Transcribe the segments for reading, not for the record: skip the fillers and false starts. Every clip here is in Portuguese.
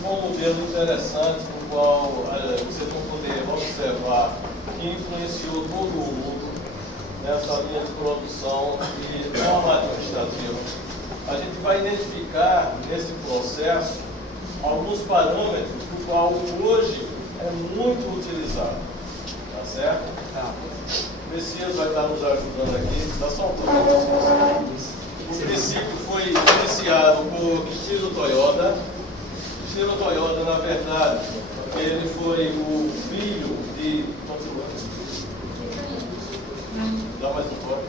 foi um modelo interessante, no qual vocês vão poder observar que influenciou todo o mundo nessa linha de produção e norma administrativa. A gente vai identificar nesse processo alguns parâmetros do qual hoje é muito utilizado. Tá certo? O Messias vai estar nos ajudando aqui. Dá só um pouquinho. O princípio foi iniciado por Kichiro Toyoda. Kichiro Toyoda, na verdade, ele foi o filho de... Dá mais um pouco.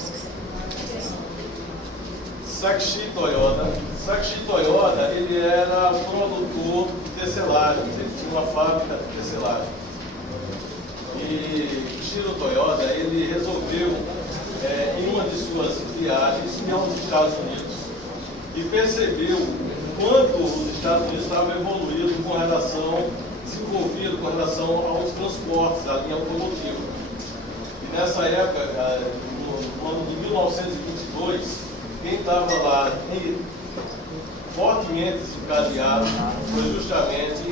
Sakichi Toyoda. Sakichi Toyoda, ele era produtor de tecelagens. Ele tinha uma fábrica de tecelagens. E Kichiro Toyoda, ele resolveu, em uma de suas viagens, ir aos Estados Unidos e percebeu quanto os Estados Unidos estavam evoluindo com relação, desenvolvido com relação aos transportes, à linha automotiva. E nessa época, no ano de 1922, quem estava lá fortemente desencadeado foi justamente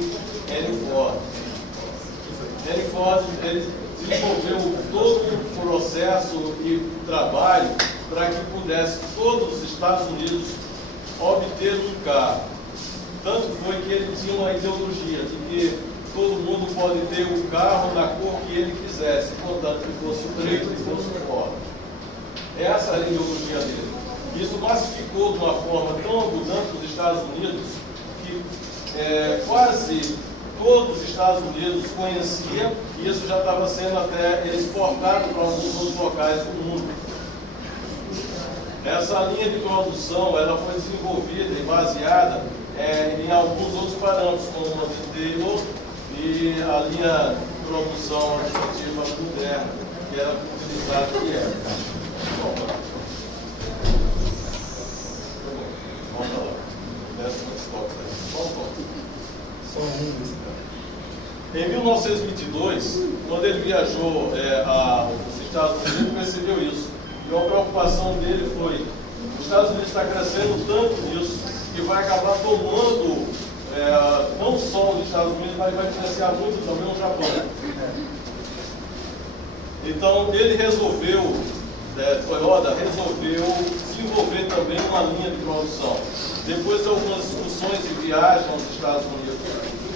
Henry Ford. Henry Ford, ele desenvolveu todo o processo e trabalho para que pudesse todos os Estados Unidos obter um carro. Tanto foi que ele tinha uma ideologia de que todo mundo pode ter o carro da cor que ele quisesse, contanto que fosse preto e fosse fora. Essa era a ideologia dele. Isso massificou de uma forma tão abundante nos Estados Unidos que quase todos os Estados Unidos conheciam, e isso já estava sendo até exportado para alguns outros locais do mundo. Essa linha de produção ela foi desenvolvida e baseada em alguns outros parâmetros, como o de Taylor e a linha de produção administrativa moderna, que era utilizada que era. Vamos lá. Décimo estoque. Só um. Em 1922, quando ele viajou aos Estados Unidos, ele percebeu isso. E a preocupação dele foi: os Estados Unidos está crescendo tanto nisso que vai acabar tomando não só os Estados Unidos, mas vai influenciar muito também o Japão. Então ele resolveu, Toyoda resolveu desenvolver também uma linha de produção. Depois de algumas discussões e viagens aos Estados Unidos,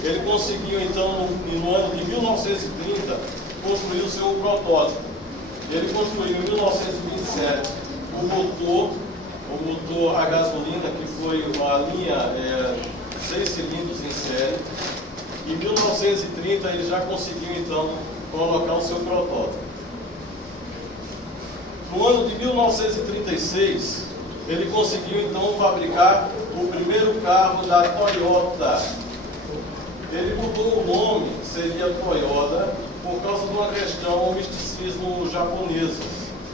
ele conseguiu então, no ano de 1930, construir o seu protótipo. Ele construiu em 1927 o motor a gasolina, que foi uma linha 6 cilindros em série. Em 1930 ele já conseguiu então colocar o seu protótipo. No ano de 1936, ele conseguiu então fabricar o primeiro carro da Toyota. Ele mudou o nome, seria Toyota, por causa de uma questão, um misticismo japonês.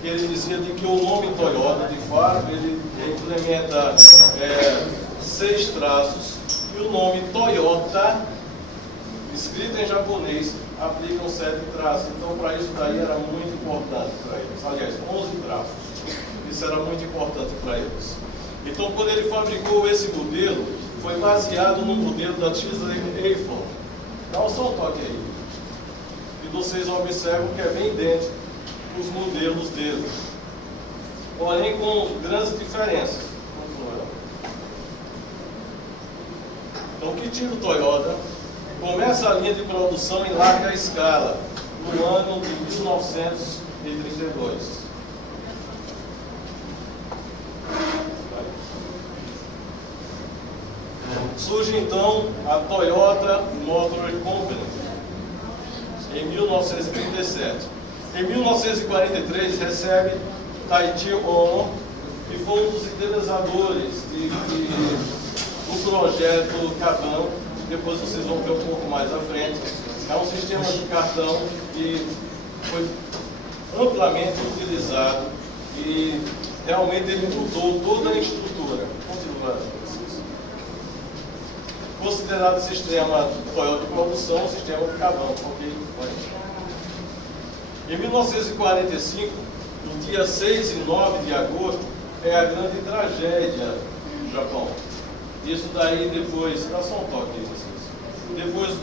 Ele dizia de que o nome Toyota, de fato, ele implementa 6 traços, e o nome Toyota, escrito em japonês, aplicam 7 traços. Então, para isso daí era muito importante para eles. Aliás, 11 traços. Isso era muito importante para eles. Então, quando ele fabricou esse modelo, foi baseado no modelo da Chrysler-Eiffel. Dá só um toque aí. E vocês observam que é bem idêntico os modelos dele, porém com grandes diferenças. Então, Kichiro Toyoda começa a linha de produção em larga escala no ano de 1932. Surge então a Toyota Motor Company em 1937. Em 1943 recebe Taiichi Ohno, que foi um dos idealizadores do projeto Kaban. Depois vocês vão ver um pouco mais à frente. É um sistema de cartão que foi amplamente utilizado e realmente ele mudou toda a estrutura. Continuando. Considerado sistema Toyota de produção, o sistema de Kaban, ok? Em 1945, no dia 6 e 9 de agosto, é a grande tragédia no Japão. Isso daí depois, dá só um toque aí vocês. depois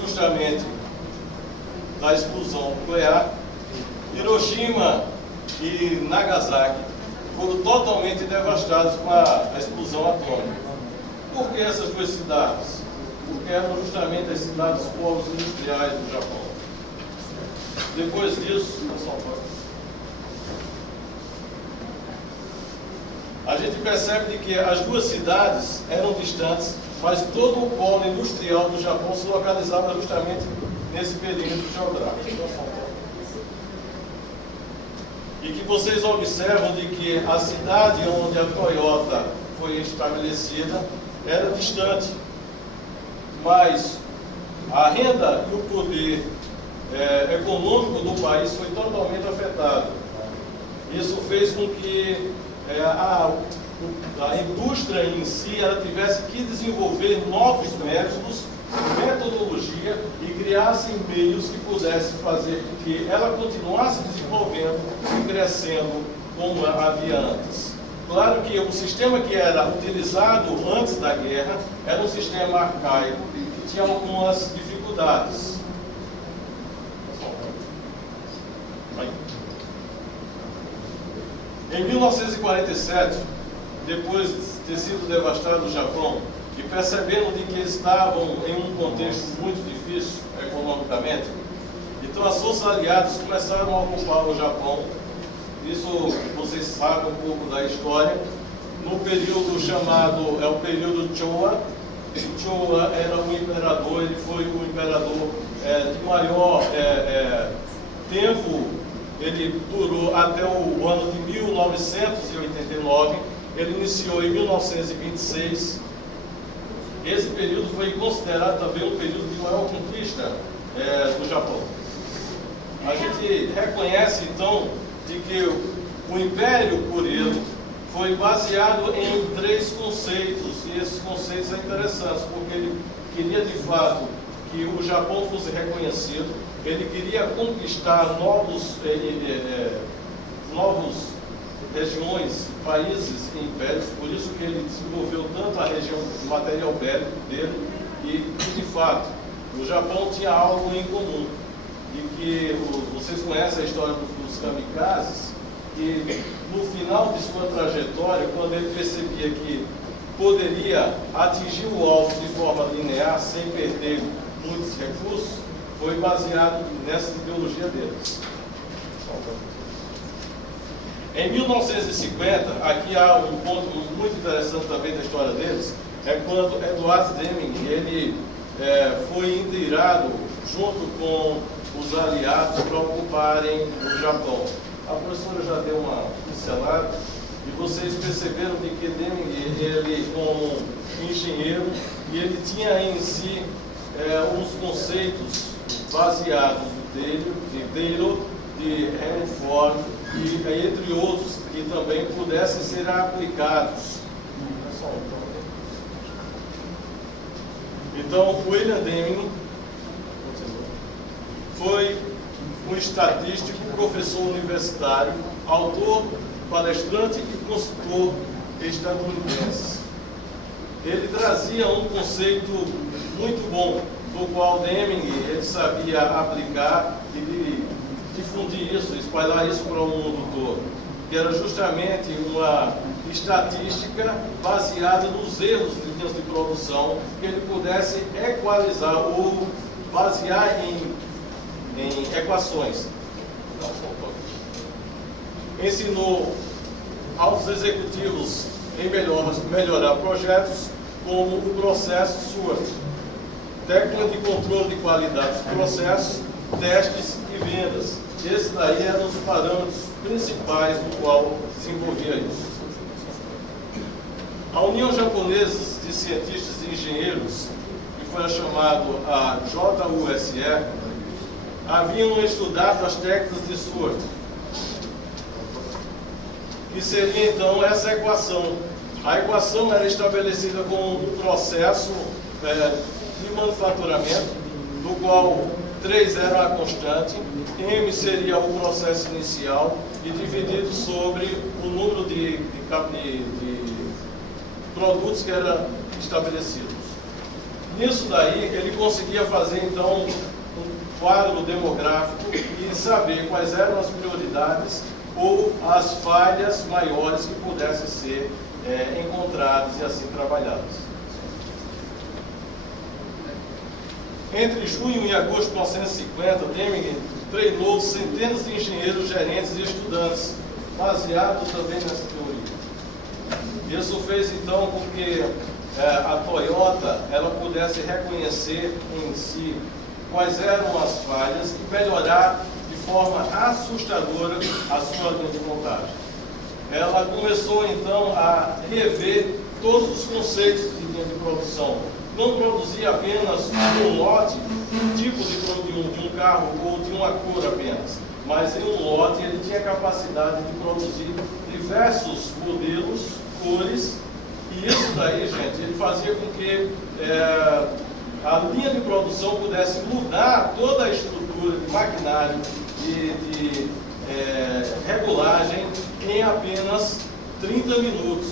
justamente da explosão nuclear, Hiroshima e Nagasaki foram totalmente devastados com a explosão atômica. Por que essas duas cidades? Porque eram justamente as cidades polos industriais do Japão. Depois disso, a gente percebe de que as duas cidades eram distantes, mas todo o polo industrial do Japão se localizava justamente nesse perímetro geográfico. E que vocês observam de que a cidade onde a Toyota foi estabelecida era distante, mas a renda e o poder econômico do país foi totalmente afetado. Isso fez com que a indústria em si ela tivesse que desenvolver novos métodos, metodologia e criasse meios que pudessem fazer com que ela continuasse desenvolvendo e crescendo como havia antes. Claro que o sistema que era utilizado antes da guerra era um sistema arcaico que tinha algumas dificuldades. Em 1947, depois de ter sido devastado o Japão, e percebendo de que eles estavam em um contexto muito difícil economicamente, então as forças aliadas começaram a ocupar o Japão. Isso vocês sabem um pouco da história. No período chamado, o período Showa. Showa era um imperador, ele foi o imperador de maior tempo. Ele durou até o ano de 1989, ele iniciou em 1926. Esse período foi considerado também um período de maior conquista do Japão. A gente reconhece, então, de que o Império Coreano foi baseado em 3 conceitos, e esses conceitos são interessantes, porque ele queria, de fato, que o Japão fosse reconhecido, ele queria conquistar novos regiões, países e impérios, por isso que ele desenvolveu tanto a região do material bélico dele, e de fato, o Japão tinha algo em comum, e que vocês conhecem a história dos kamikazes, que no final de sua trajetória, quando ele percebia que poderia atingir o alvo de forma linear, sem perder muitos recursos, foi baseado nessa ideologia deles. Em 1950, aqui há um ponto muito interessante também da história deles, é quando Edward Deming ele foi inteirado junto com os aliados para ocuparem o Japão. A professora já deu uma pincelada e vocês perceberam de que Deming, ele como engenheiro, e ele tinha em si uns conceitos baseados de Taylor, de Henry Ford, e entre outros que também pudessem ser aplicados. Então, William Deming foi um estatístico, professor universitário, autor, palestrante e consultor estadunidense. Ele trazia um conceito muito bom, do qual Deming ele sabia aplicar e difundir isso, espalhar isso para o mundo todo, que era justamente uma estatística baseada nos erros de linhas de produção, que ele pudesse equalizar ou basear em equações. Ensinou aos executivos em melhorar projetos como o processo SWOT, técnica de controle de qualidade dos processos, testes e vendas. Esses daí eram os parâmetros principais do qual desenvolvia isso. A União Japonesa de Cientistas e Engenheiros, que foi chamado a JUSE, haviam estudado as técnicas de SWOT, que seria então essa equação. A equação era estabelecida como um processo de manufaturamento, do qual 3 era a constante, M seria o processo inicial, e dividido sobre o número de produtos que eram estabelecidos. Nisso daí, ele conseguia fazer, então, um quadro demográfico e saber quais eram as prioridades ou as falhas maiores que pudessem ser encontradas e assim trabalhadas. Entre junho e agosto de 1950, Deming treinou centenas de engenheiros, gerentes e estudantes, baseado também nessa teoria. Isso fez então com que a Toyota ela pudesse reconhecer em si quais eram as falhas e melhorar de forma assustadora a sua linha de montagem. Ela começou então a rever todos os conceitos de linha de produção. Não produzia apenas um lote, um tipo de um carro ou de uma cor apenas, mas em um lote ele tinha capacidade de produzir diversos modelos, cores, e isso daí, gente, ele fazia com que a linha de produção pudesse mudar toda a estrutura de maquinário, de regulagem em apenas 30 minutos,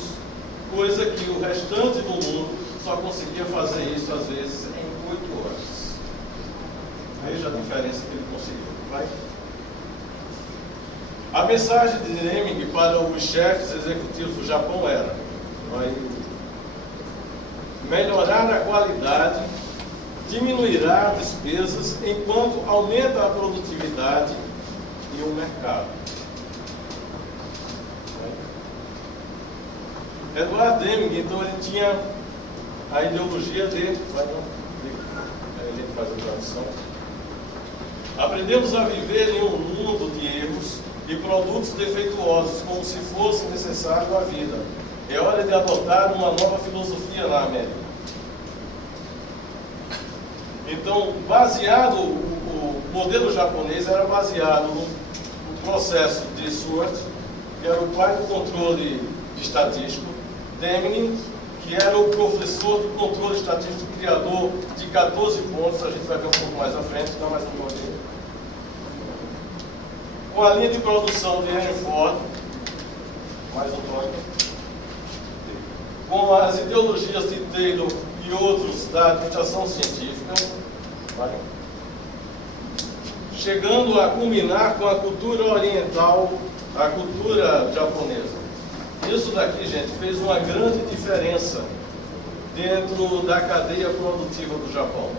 coisa que o restante do mundo só conseguia fazer isso, às vezes, em 8 horas. Veja a diferença que ele conseguiu. Vai. A mensagem de Deming para os chefes executivos do Japão era: melhorar a qualidade, diminuirá despesas, enquanto aumenta a produtividade e o mercado. Edward Deming, então, ele tinha a ideologia de... a gente faz a tradução. Aprendemos a viver em um mundo de erros e produtos defeituosos, como se fosse necessário à vida. É hora de adotar uma nova filosofia na América. Então, o modelo japonês era baseado no processo de Swart, que era o pai do controle estatístico, Deming, que era o professor do controle estatístico, criador de 14 pontos, a gente vai ver um pouco mais à frente, dá mais um pouquinho. Com a linha de produção de Henry Ford, mais um toque. Com as ideologias de Taylor e outros da administração científica, chegando a culminar com a cultura oriental, a cultura japonesa. Isso daqui, gente, fez uma grande diferença dentro da cadeia produtiva do Japão.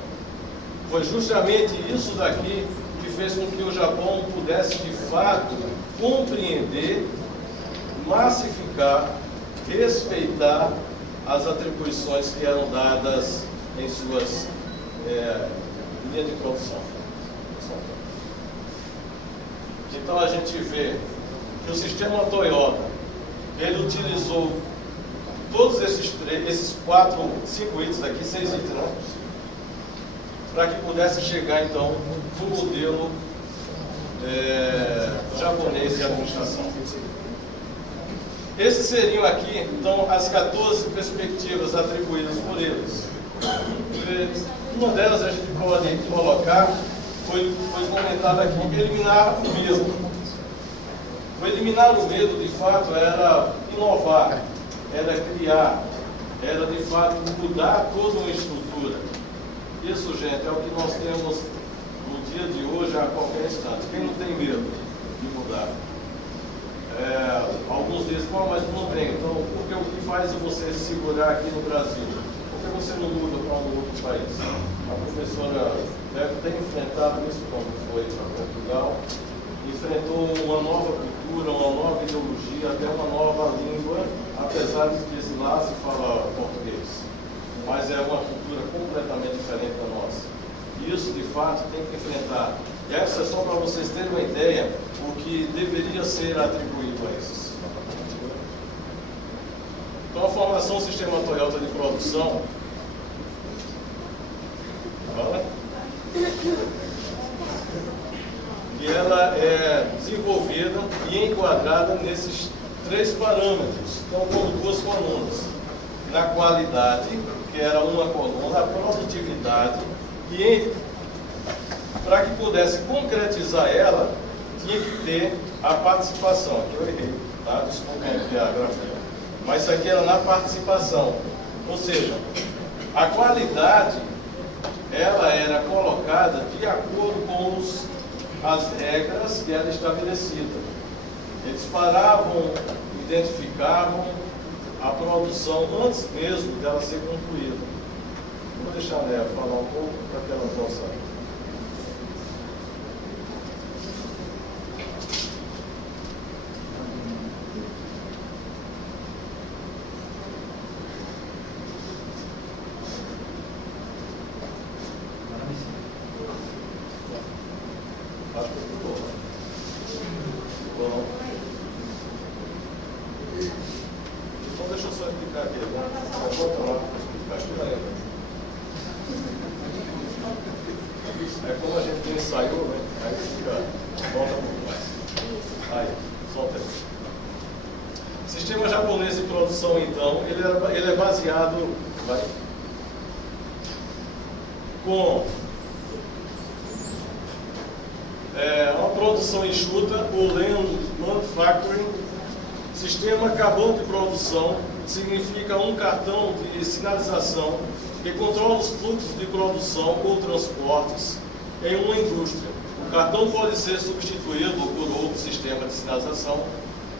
Foi justamente isso daqui que fez com que o Japão pudesse, de fato, compreender, massificar, respeitar as atribuições que eram dadas em suas linhas de produção. Então a gente vê que o sistema Toyota ele utilizou todos esses 5 itens aqui, 6 itens, né? Para que pudesse chegar, então, no modelo japonês de administração. Esses seriam aqui, então, as 14 perspectivas atribuídas por eles. Uma delas a gente pode colocar, foi comentada aqui, eliminar o medo. O eliminar o medo, de fato, era inovar, era criar, era, de fato, mudar toda uma estrutura. Isso, gente, é o que nós temos no dia de hoje, a qualquer instante. Quem não tem medo de mudar? Alguns dizem, mas não tem. Então, porque o que faz você se segurar aqui no Brasil? Por que você não muda para um outro país? A professora deve ter enfrentado isso quando foi para Portugal. Enfrentou uma nova cultura, uma nova ideologia, até uma nova língua, apesar de que lá se fala português. Mas é uma cultura completamente diferente da nossa. E isso, de fato, tem que enfrentar. E essa é só para vocês terem uma ideia o que deveria ser atribuído a esses. Então, a formação do sistema Toyota de produção, e ela é desenvolvida e enquadrada nesses 3 parâmetros, então como 2 colunas. Na qualidade, que era uma coluna, a produtividade, e para que pudesse concretizar ela, tinha que ter a participação. Aqui eu errei, tá? Desculpem aqui a grafia. Mas isso aqui era na participação. Ou seja, a qualidade era colocada de acordo com as regras que era estabelecida. Eles paravam, identificavam a produção antes mesmo dela ser concluída. Vou deixar a Néia falar um pouco para que ela possa. Acho que ficou. Bom. Então deixa eu só explicar aqui. Volta lá para explicar. Acho que vai. É como a gente ensaiou, né? Aí fica. Volta um pouco mais. Aí, solta aí. Sistema japonês de produção, então, ele é baseado com uma produção enxuta, o Lean Manufacturing. Sistema acabante de produção significa um cartão de sinalização que controla os fluxos de produção ou transportes em uma indústria. O cartão pode ser substituído por outro sistema de sinalização,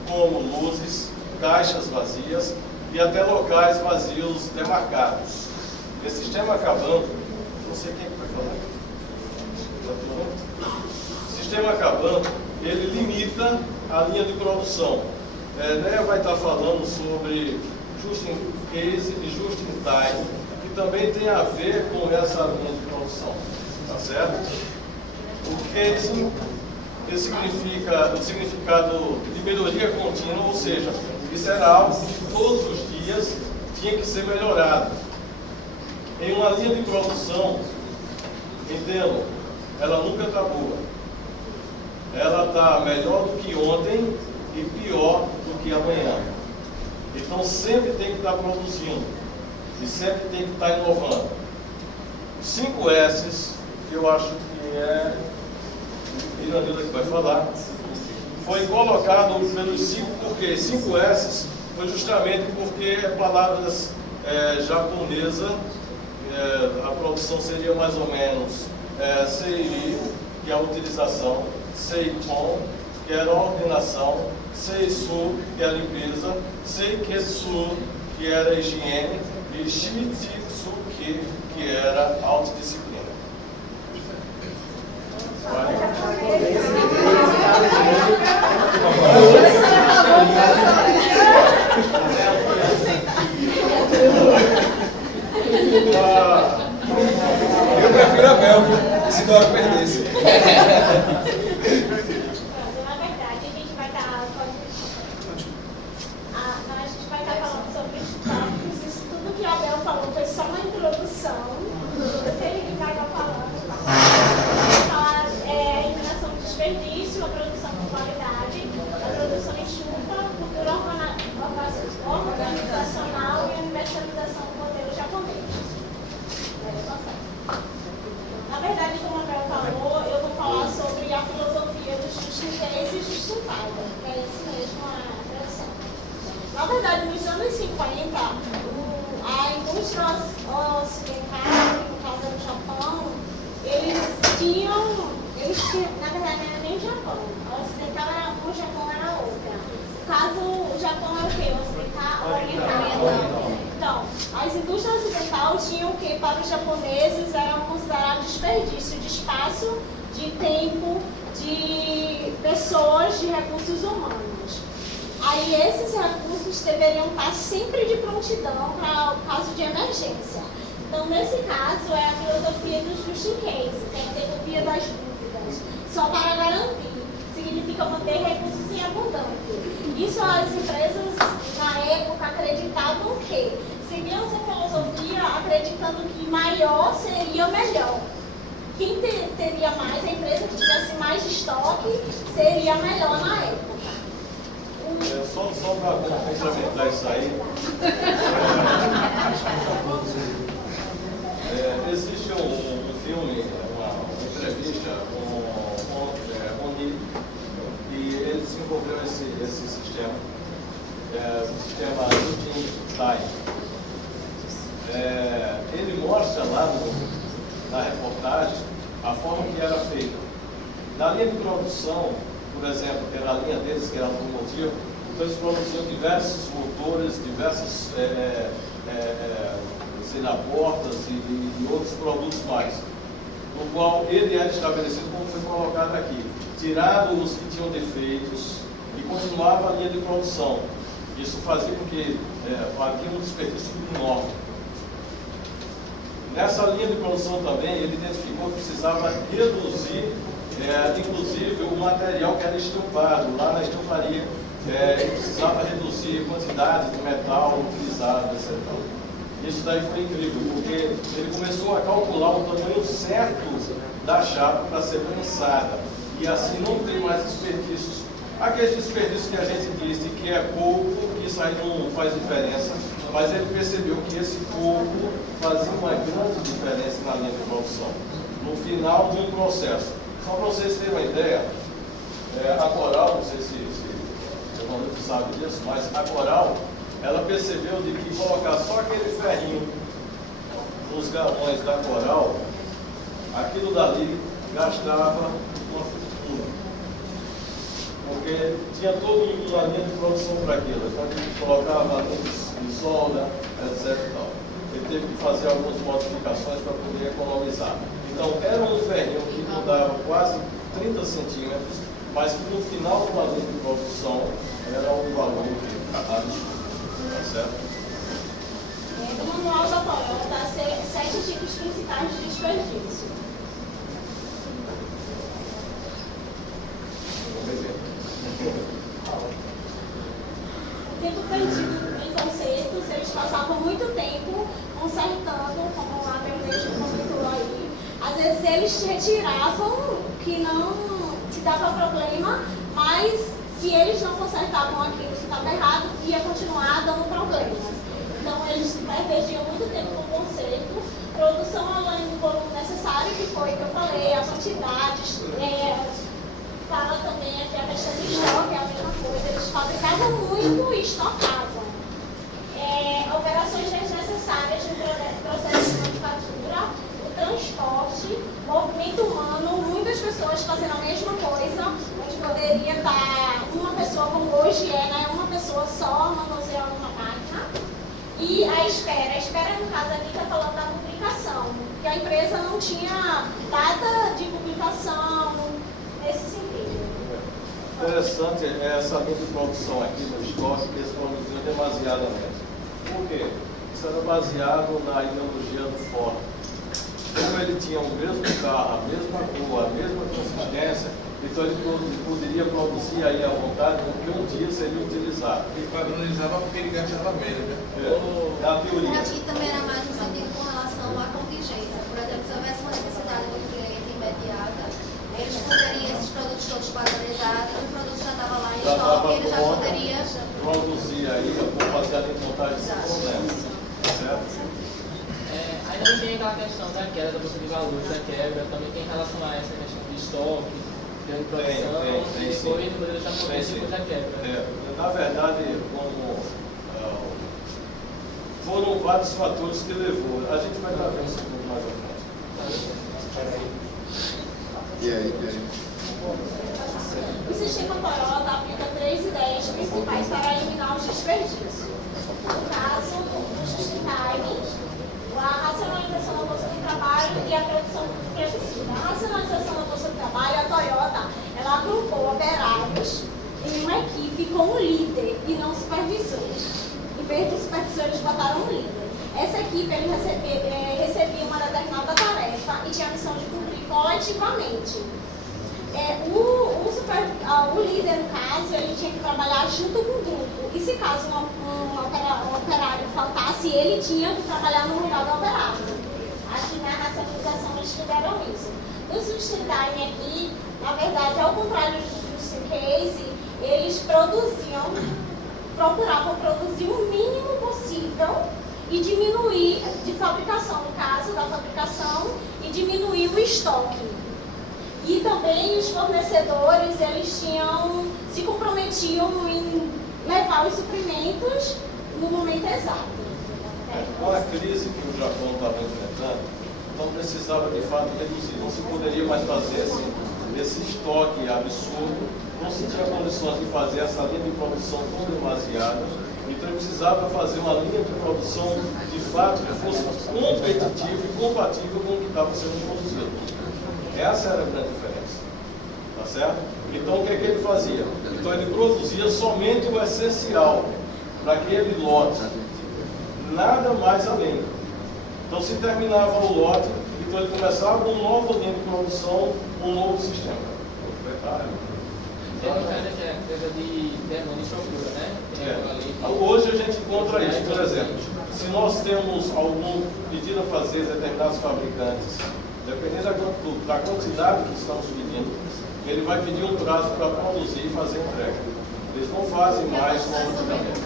como luzes, caixas vazias e até locais vazios demarcados. Esse sistema acabante, não sei quem vai falar. O sistema acabante, ele limita a linha de produção. Néia vai estar falando sobre just in case e just in time, que também tem a ver com essa linha de produção, tá certo? O casing significa o significado de melhoria contínua, ou seja, isso era algo que todos os dias tinha que ser melhorado. Em uma linha de produção, entendam, ela nunca está boa. Ela está melhor do que ontem e pior do que amanhã. Então sempre tem que estar produzindo e sempre tem que estar inovando. Os 5 S's, que eu acho que é Iranilda que vai falar, foi colocado pelos 5 porque 5 S's foi justamente porque palavras japonesa, a produção seria mais ou menos seiri, que é a utilização, seikon, que era a ordenação, seisu, que é a limpeza, seiketsu, que era a higiene, e shitsuki, que era a autodisciplina. Eu prefiro a Bel, se Dora perdesse. Na verdade, a gente vai estar falando sobre os tópicos. Isso tudo que a Bel falou foi só uma introdução do que ele vai estar falando. Vamos falar eliminação de desperdício, a produção com qualidade, a produção enxuta, cultura organizacional e a universalização do modelo japonês. Na verdade, como a Bel falou, eu vou falar sobre a filosofia do just in case e just in time, que é isso mesmo a tradução. Na verdade, nos anos 50, a indústria ocidental, no caso do Japão, eles tinham, na verdade, não era nem o Japão. A ocidental era um, o Japão era outra. No caso, o Japão é o quê? O oriental. Então, as indústrias ocidentais tinham o que para os japoneses eram considerados desperdício de espaço, de tempo, de pessoas, de recursos humanos. Aí esses recursos deveriam estar sempre de prontidão para o caso de emergência. Então, nesse caso, é a filosofia do just in case, que é a filosofia das dúvidas, só para garantir. Significa manter recursos em abundância. Isso as empresas, na época, acreditavam que seguiam essa filosofia acreditando que maior seria melhor. Quem teria mais, a empresa que tivesse mais estoque, seria melhor na época. Só para complementar isso aí, existe um filme, uma entrevista com o Oni, e ele desenvolveu esse sistema, o sistema Just in Time. Ele mostra lá na reportagem a forma que era feita. Na linha de produção, por exemplo, que era a linha deles, que era automotiva, então eles produziam diversos motores, diversas portas e outros produtos mais, no qual ele era estabelecido como foi colocado aqui, tirado os que tinham defeitos e continuava a linha de produção. Isso fazia com que havia um desperdício enorme. Nessa linha de produção também, ele identificou que precisava reduzir, inclusive, o material que era estampado. Lá na estamparia, ele precisava reduzir a quantidade de metal utilizado, etc. Isso daí foi incrível, porque ele começou a calcular o tamanho certo da chapa para ser prensada. E assim não tem mais desperdícios. Aqueles desperdícios que a gente disse que é pouco, que isso aí não faz diferença, mas ele percebeu que esse pouco fazia uma grande diferença na linha de produção, no final de um processo. Só para vocês terem uma ideia, a Coral, não sei se o Ronaldo sabe disso, mas a Coral, ela percebeu de que colocar só aquele ferrinho nos galões da Coral, aquilo dali gastava uma fortuna. Porque tinha toda uma linha de produção para aquilo. Então ele colocava luz de solda, etc. Ele teve que fazer algumas modificações para poder economizar. Então era um ferrinho que mudava quase 30 centímetros, mas que no final da linha de produção era um valor absurdo. Tá certo? No manual da Toyota, 7 tipos principais de desperdício. O tempo perdido em consertos, eles passavam muito tempo consertando, como a meu mesmo comentou aí. Às vezes eles retiravam que não se dava problema, mas se eles não consertavam aquilo que estava errado, ia continuar dando problemas. Então eles perdiam muito tempo no conserto, produção além do volume necessário, que foi o que eu falei, a quantidade, fala também aqui a questão de estoque, é a mesma coisa, eles fabricavam muito e estocavam. Operações desnecessárias de processo de manufatura, o transporte, movimento humano, muitas pessoas fazendo a mesma coisa, onde poderia estar uma pessoa, como hoje né, uma pessoa só manuseando uma máquina. E a espera no caso aqui está falando da publicação, que a empresa não tinha data de publicação nesse sentido. Interessante essa linha de produção aqui no estoque, que eles produziam demasiadamente. Por quê? Isso era baseado na ideologia do Ford. Como ele tinha o mesmo carro, a mesma cor, a mesma consistência, então ele poderia produzir aí à vontade porque um dia seria utilizado. Ele padronizava porque ele gastava menos, né? É a teoria. Aqui também era mais no sentido com relação à contingência. Por exemplo, se houvesse uma necessidade do cliente imediata, eles poderiam, esses produtos todos padronizados, o produto já estava lá em estoque, ele já poderia produzir aí, baseado em montagem sem problema. Certo? Ainda não tem aquela questão da queda da bolsa de valores, da quebra, também tem em relação a essa questão de estoque, de produção, e depois o modelo japonês depois da quebra. Na verdade, foram vários fatores que levou. A gente vai estar vendo isso um pouco mais à frente. E aí? O sistema Toyota aplica 3 ideias principais para eliminar os desperdícios. No caso, o just-in-time, a racionalização da força de trabalho e a produção flexível. A racionalização da força de trabalho, a Toyota, ela agrupou operários em uma equipe com um líder e não supervisores. Em vez de supervisores, botaram um líder. Essa equipe ele recebia uma determinada tarefa e tinha a missão de cumprir coletivamente. O líder, no caso, ele tinha que trabalhar junto com o grupo. E se caso um operário faltasse, ele tinha que trabalhar no lugar do operário. Aqui na racionalização eles fizeram isso. No just-in-time aqui, na verdade, ao contrário do just-in-case, eles procuravam produzir o mínimo possível e diminuir, de fabricação, no caso da fabricação, e diminuir o estoque. E também os fornecedores, eles se comprometiam em levar os suprimentos no momento exato. Com a crise que o Japão estava enfrentando, Então precisava de fato reduzir. Não se poderia mais fazer esse estoque absurdo, não se tinha condições de fazer essa linha de produção tão demasiada. Então ele precisava fazer uma linha de produção de fato que fosse competitiva e compatível com o que estava sendo produzido. Essa era a grande diferença. Tá certo? Então o que é que ele fazia? Então ele produzia somente o essencial para aquele lote, nada mais além. Então se terminava o lote, então ele começava uma nova linha de produção, um novo sistema. Tem uma coisa que é coisa de demanda e procura, né? Hoje a gente encontra isso, por exemplo, se nós temos algum pedido a fazer determinados fabricantes, dependendo da quantidade que estamos pedindo, ele vai pedir um prazo para produzir e fazer entrega. Eles não fazem mais com antigamente.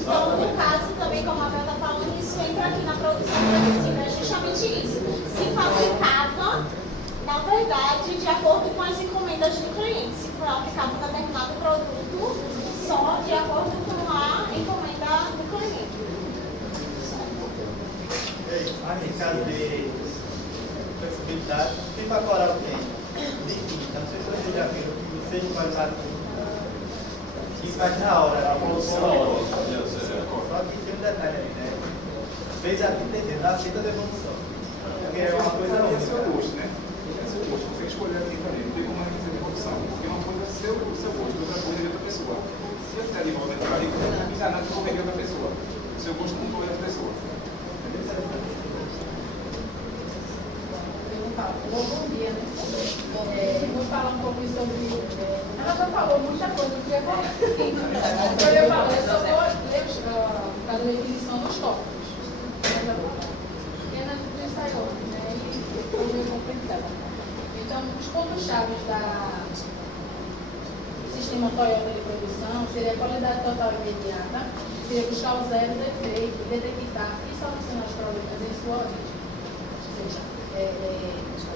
Então, no caso, também, como a Bel está falando, isso entra aqui na produção flexível, é justamente isso. Se fabricava, na verdade, de acordo com as encomendas do cliente. Se fabricava um determinado produto, só de acordo com a encomenda do cliente. A mercado de flexibilidade, tem para coral tem. Não sei se vocês já viram, vocês qualificaram e faz na hora, a produção na hora. Só que tem um detalhe aí, né? Fez a 30 da aceita a devolução. Porque é uma coisa única. Esse é o gosto, né? Esse é o gosto. Você escolher aqui também, não tem como fazer devolução. Porque uma coisa é seu gosto, outra coisa é de outra pessoa. Se eu quiser de volta entrar ali, enganando que eu vou pegar outra pessoa. O seu gosto não foi outra pessoa. Bom dia, né? Vou falar um pouquinho sobre. Ela já falou muita coisa, eu queria falar. Então, eu só vou ler a definição dos tópicos. Apenas do ensaio, né? E depois eu vou pensar. Então, os pontos-chave do sistema Toyota de produção seria a qualidade total imediata, seria buscar o zero defeito, detectar e solucionar os problemas em sua origem. Ou seja,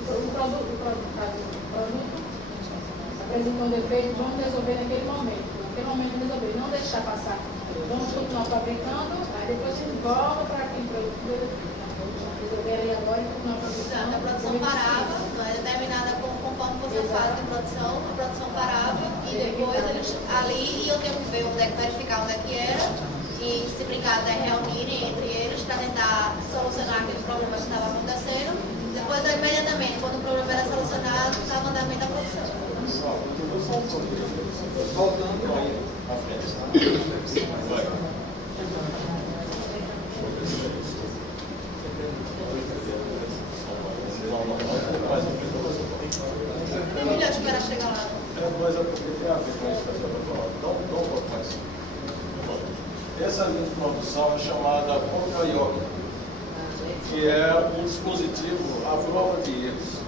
o produto apresentou um defeito, vamos resolver naquele momento resolver, não deixar passar. Vamos continuar fabricando, aí depois a gente volta para aquele produto resolver ali agora e continuar fabricando. A produção parava, não é determinada conforme você faz a produção parava e depois eles ali iam ter que ver onde é que verificar onde é que era e se brincar até reunirem entre eles para tentar solucionar aqueles problemas que estavam acontecendo. Depois, imediatamente, quando o problema era solucionado, estava andamento da produção. Voltando aí à frente. Vai. É melhor esperar chegar lá. É coisa porque tem a ver com isso que você está falando. Então, um pouco mais. Essa linha de produção é chamada Concaioca, que é um dispositivo à prova de erros,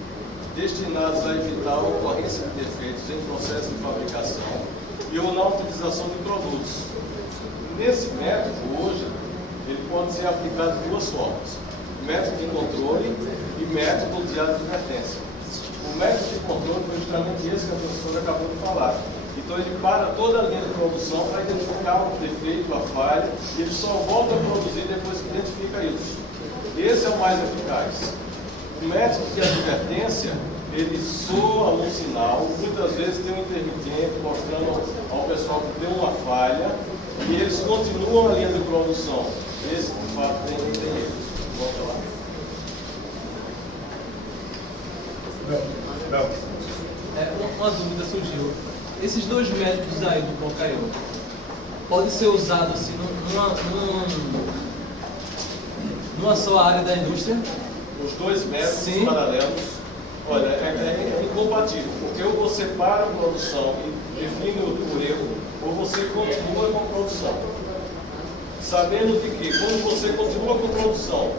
destinados a evitar a ocorrência de defeitos em processo de fabricação e ou na utilização de produtos. Nesse método, hoje, ele pode ser aplicado de duas formas: método de controle e método de advertência. O método de controle foi justamente esse que a professora acabou de falar. Então ele para toda a linha de produção para identificar o defeito, a falha, e ele só volta a produzir depois que identifica isso. Esse é o mais eficaz. O método de advertência, ele soa um sinal, muitas vezes tem um intermitente mostrando ao pessoal que tem uma falha, e eles continuam a linha de produção. Esse, de fato, tem erros. Volta lá. Uma dúvida surgiu. Esses dois métodos aí do Concaioca podem ser usados assim, numa só área da indústria? Os dois métodos Sim. paralelos, olha, é incompatível, porque ou você para a produção e define o erro, ou você continua com a produção. Sabendo de que, quando você continua com a produção,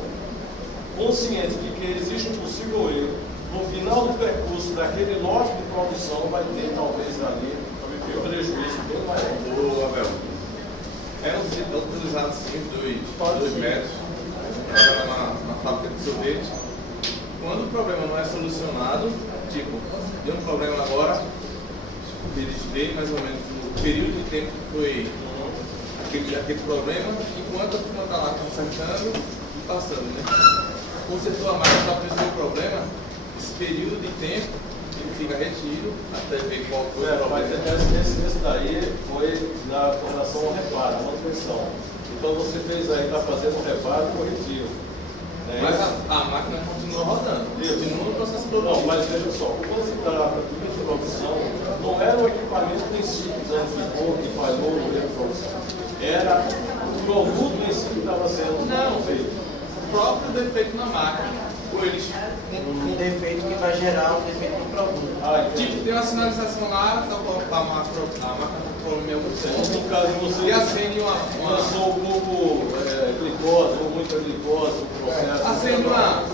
consciente de que existe um possível erro, no final do percurso daquele lote de produção vai ter talvez ali um prejuízo bem maior. Ô, Abel, eram utilizados sim dois métodos na fábrica de sorvete. Quando o problema não é solucionado, tipo, deu um problema agora, eles veem mais ou menos o período de tempo que foi aquele problema, enquanto a turma está lá consertando e passando, né? consertou a máquina, está apresentando problema, esse período de tempo ele fica retido até ver qual foi o problema. Mas esse daí foi na formação reparo, manutenção. Então você fez aí, está fazendo reparo corretivo. Né? Mas a máquina continua rodando, continua no processo produtivo. Não, mas veja só, quando você está na produção, não era o equipamento em si que que falhou no de produção. Era o produto em si que estava sendo feito. O próprio defeito na máquina. Ou eles Um defeito que vai gerar um defeito no produto. tipo, tem uma sinalização lá, então a máquina está com problema em algum tempo. No caso de você E acende uma começou um pouco glicose, ou muita glicose, o processo. acende uma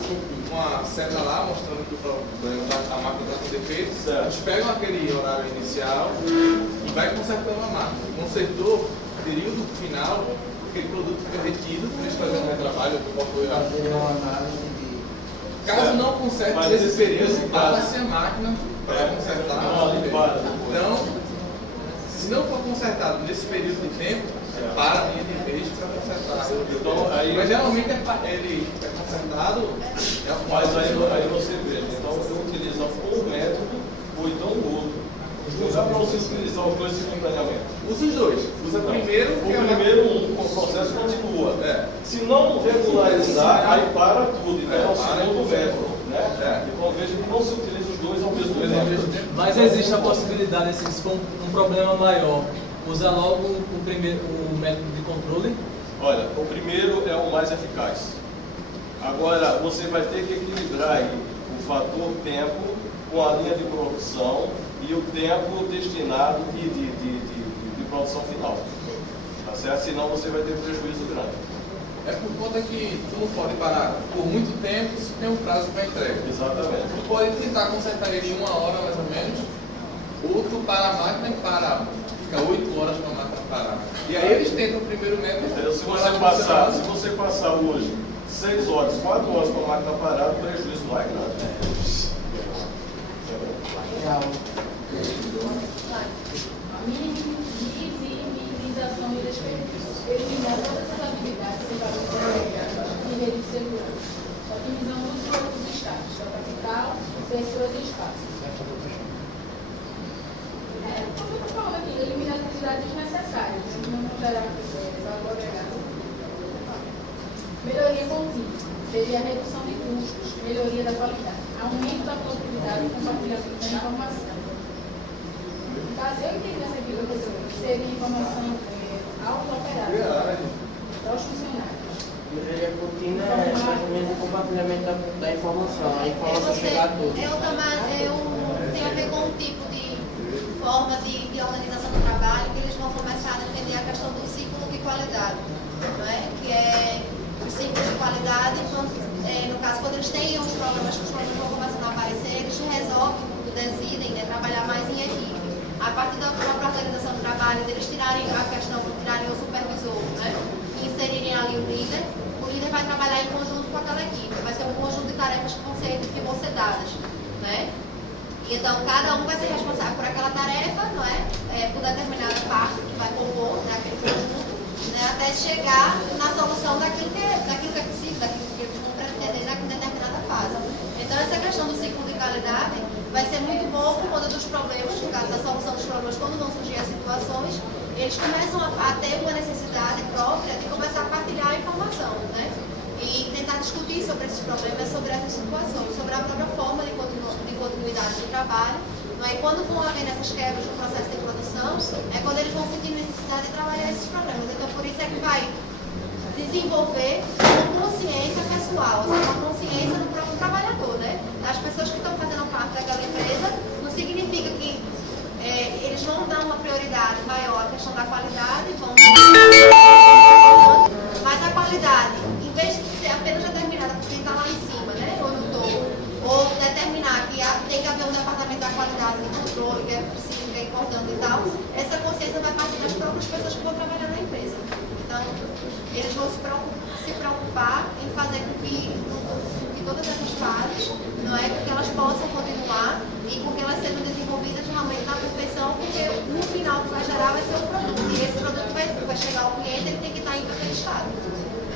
seta lá mostrando que o problema a máquina está com defeito. Eles pegam aquele horário inicial e vai consertando a máquina. Consertou, período final, aquele produto fica retido para eles fazerem um retrabalho do motor. Fazer uma análise de... Caso não conserte nesse período, para-se a máquina para consertar. Então, se não for consertado nesse período de tempo, para a linha de vez para consertar. Então, Mas geralmente ele é consertado. Mas aí você vê, então você utiliza um método ou então o outro. Não dá para você utilizar os dois simultaneamente. Usa os dois. Usa primeiro. O processo continua. Se não regularizar, aí para tudo. Então é o segundo método. Né? Então veja que não se utiliza os dois ao mesmo tempo. Mas existe a possibilidade, assim, se for um problema maior, usar logo o método de controle? Olha, o primeiro é o mais eficaz. Agora, você vai ter que equilibrar aí o fator tempo com a linha de produção e o tempo destinado de produção final. Tá certo? Senão você vai ter prejuízo grande. É por conta que tu não pode parar por muito tempo se tem um prazo para entrega. Exatamente. Tu pode tentar consertar ele em 1 hora mais ou menos, ou tu para a máquina e fica 8 horas para a máquina parar. E aí eles tentam o primeiro método. Se você passar hoje 6 horas, 4 horas com a máquina parada, o prejuízo não é grande. A minimização e desperdício. Eliminar todas as atividades separadas nível de segurança. Otimizando os outros estágios, capital, pessoas e espaço. Como eu estou falando aqui, eliminar atividades desnecessárias, não gerar valor agregado. Melhoria contínua seria a redução de custos, melhoria da qualidade, aumento da produtividade e compartilhamento da informação. No caso, eu entendi essa aqui, professor, que seria informação auto-operada para os funcionários. Melhoria contínua é mais ou menos o compartilhamento da informação, a informação chegar a todos. Tem a ver com o tipo de forma de organização do trabalho que eles vão começar a defender a questão do ciclo de qualidade, não é? Que é o ciclo de qualidade, no caso, quando eles têm os problemas vão começando a aparecer, eles resolvem, decidem trabalhar mais em equipe. A partir da própria organização do trabalho, eles tirarem a questão, tirarem o supervisor, né? E inserirem ali o líder vai trabalhar em conjunto com aquela equipe, vai ser um conjunto de tarefas que vão ser dadas, né? Então, cada um vai ser responsável por aquela tarefa, não é? Por determinada parte que vai compor aquele conjunto, né? Até chegar na solução daquilo que é possível, daquilo que eles vão pretender em determinada fase. Então, essa questão do ciclo de qualidade vai ser muito bom por conta dos problemas, no caso da solução dos problemas, quando vão surgir as situações, eles começam a ter uma necessidade própria de começar a partilhar a informação, né? E tentar discutir sobre esses problemas, sobre essas situações, sobre a própria forma de continuidade do trabalho. Não é? E quando vão havendo essas quebras no processo de produção, é quando eles vão sentir necessidade de trabalhar esses problemas. Então, por isso é que vai desenvolver uma consciência pessoal, ou seja, uma consciência do próprio trabalhador, né? As pessoas que estão fazendo parte daquela empresa, não significa que eles vão dar uma prioridade maior à questão da qualidade, mas a qualidade, em vez de ser apenas determinada por quem está lá em cima, né, ou no topo, ou determinar que tem que haver um departamento da qualidade de controle, que é preciso, que é importante e tal, essa consciência vai partir das próprias pessoas que vão trabalhar na empresa. Então, eles vão se preocupar em fazer com que todas essas fases, não é, que elas possam continuar e com que elas sejam desenvolvidas realmente na perfeição, porque no final o que vai gerar vai ser um produto, e esse produto vai chegar ao cliente, ele tem que estar em perfeito estado.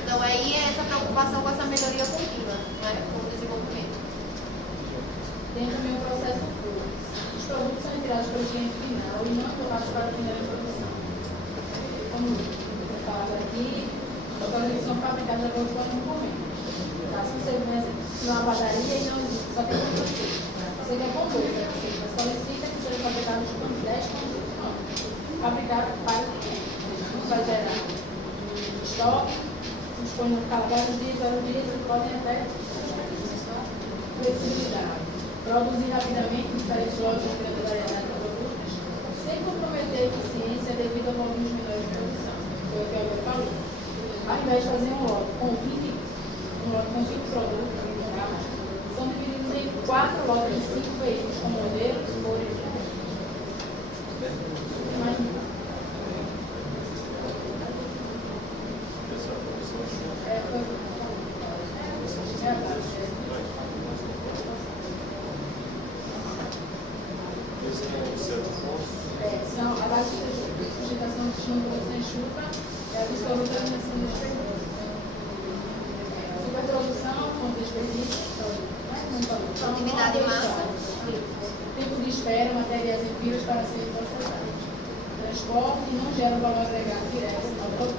Então aí é essa preocupação com essa melhoria contínua. né, com o desenvolvimento. Tem também o processo puro. Os produtos são retirados pelo cliente final e não empurrados para a primeira produção. Como você falava aqui, os produtos são fabricados de acordo com a encomenda. Se você vai numa padaria e não existe, só tem com você. Você quer com dois, você solicita que seja fabricado com 10 produtos. Não. Fabricado para o cliente. Não vai gerar estoque, dispõe no calendário de dias, vários dias, e podem até flexibilidade. Produzir rapidamente diferentes lojas de grande variedade de produtos, sem comprometer a eficiência devido a volumes menores de produção. Foi o que eu falei. Ao invés de fazer um lote com 20 produtos, são divididos em 4 lotes de 5 veículos, com modelos, cores e mais nada. São a base de sustentação do sistema de produção enxuta e a absoluta eliminação dos desperdícios. Superprodução com desperdícios, Produtividade em massa. Tempo de espera, materiais em filas para serem processados. Transporte e não gera valor agregado direto ao produto.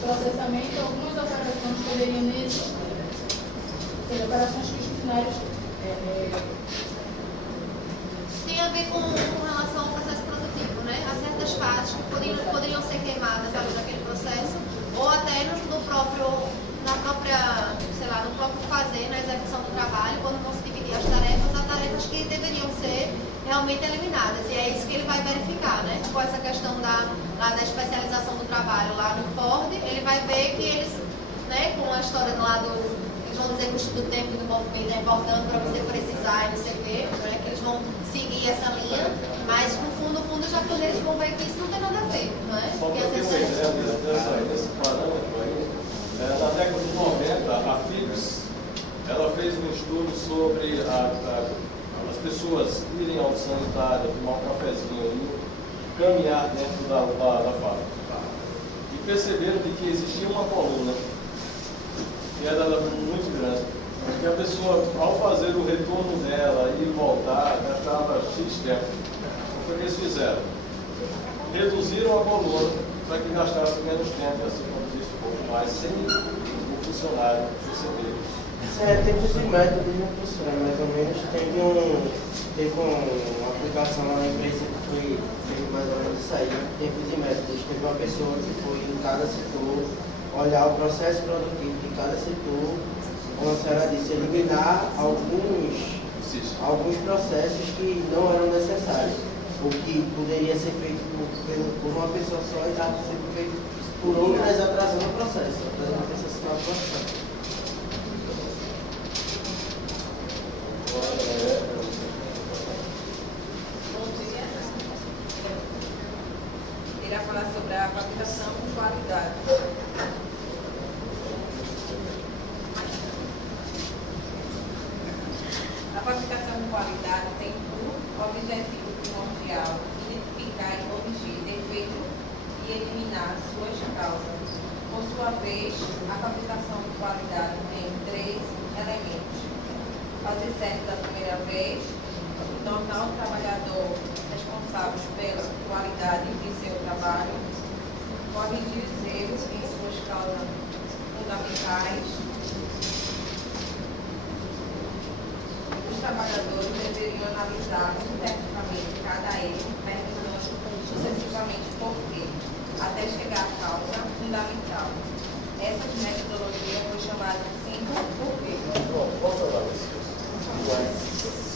Processamento, algumas operações poderiam nem existir. Ou seja, operações que os funcionários Tem a ver com relação ao processo produtivo, né? Há certas fases que poderiam ser queimadas ali naquele processo, ou até no próprio fazer, na execução do trabalho, quando vão se dividir as tarefas, há tarefas que deveriam ser realmente eliminadas. E é isso que ele vai verificar, né? Com essa questão da especialização do trabalho lá no Ford, ele vai ver que eles, né, com a história do lado, eles vão dizer que o estudo do tempo e do movimento é importante para você precisar e não sei o quê, né? Que eles vão seguir essa linha, mas no fundo, os japoneses vão ver que isso não tem nada a ver, não é? Só para ter uma ideia desse parâmetro aí, na década de 90, a Philips, ela fez um estudo sobre as pessoas irem ao sanitário, tomar um cafezinho ali, caminhar dentro da fábrica. E perceberam que existia uma coluna, que era muito grande, que a pessoa, ao fazer o retorno dela e voltar, gastava X tempo. O que eles fizeram? Reduziram a coluna para que gastasse menos tempo, assim produzisse um pouco mais, sem o funcionário perceber. Tempos e métodos, né, professora? Mais ou menos teve uma aplicação lá na empresa que fez mais ou menos isso aí, né? Tempos e métodos. Teve uma pessoa que foi em cada setor olhar o processo produtivo de cada setor, como a senhora disse, eliminar alguns processos que não eram necessários, o que poderia ser feito por uma pessoa só e estava sendo feito por outras, atrasando o processo, atrasando o processo. Irá falar sobre a fabricação com qualidade. A fabricação com qualidade tem por objetivo primordial identificar e corrigir defeitos e eliminar suas causas. Por sua vez, a fabricação com qualidade tem 3 elementos: fazer certo da primeira vez, tornar o trabalhador responsável pela qualidade de seu trabalho, corrigir os erros em suas causas fundamentais. Os trabalhadores deveriam analisar sinteticamente cada erro, perguntando sucessivamente por quê, até chegar à causa fundamental. Essa metodologia foi chamada de 5 porquê. Posso falar isso?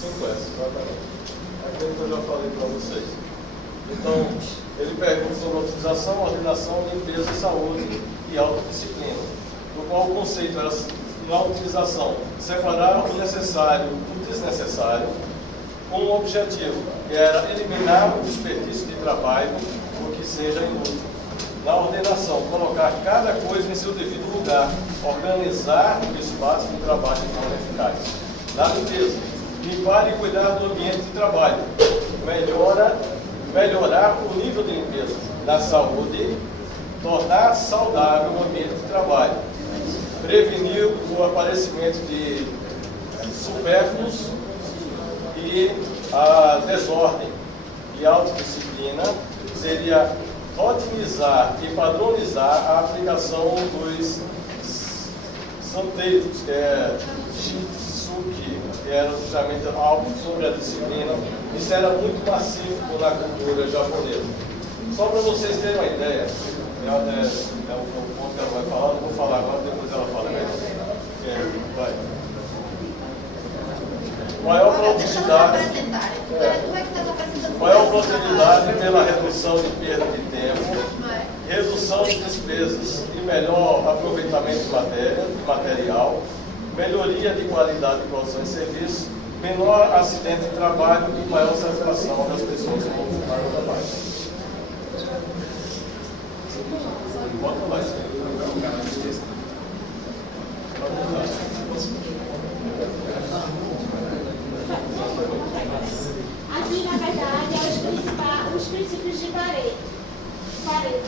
5S, exatamente. Aquilo que eu já falei para vocês. Então, ele pergunta sobre otimização, ordenação, limpeza, saúde e autodisciplina. No qual o conceito era, na utilização, separar o necessário do desnecessário, com um objetivo, que era eliminar o desperdício de trabalho, o que seja inútil. Na ordenação, colocar cada coisa em seu devido lugar, organizar o espaço de trabalho de forma eficaz. Na limpeza, limpar e cuidar do ambiente de trabalho, melhorar o nível de limpeza. Na saúde, tornar saudável o ambiente de trabalho. prevenir o aparecimento de supérfluos e a desordem. E a autodisciplina seria otimizar e padronizar a aplicação dos santeiros, que é Shitsuki, que era justamente algo sobre a disciplina. Isso era muito pacífico na cultura japonesa. Só para vocês terem uma ideia, é o ponto que ela vai falar, não vou falar agora, depois ela fala. Vai. Maior produtividade pela redução de perda de tempo, redução de despesas e melhor aproveitamento de material, melhoria de qualidade de produção e serviço, menor acidente de trabalho e maior satisfação das pessoas que ocuparam o trabalho. Bota mais. Aqui, na verdade, é os princípios de Pareto. A lei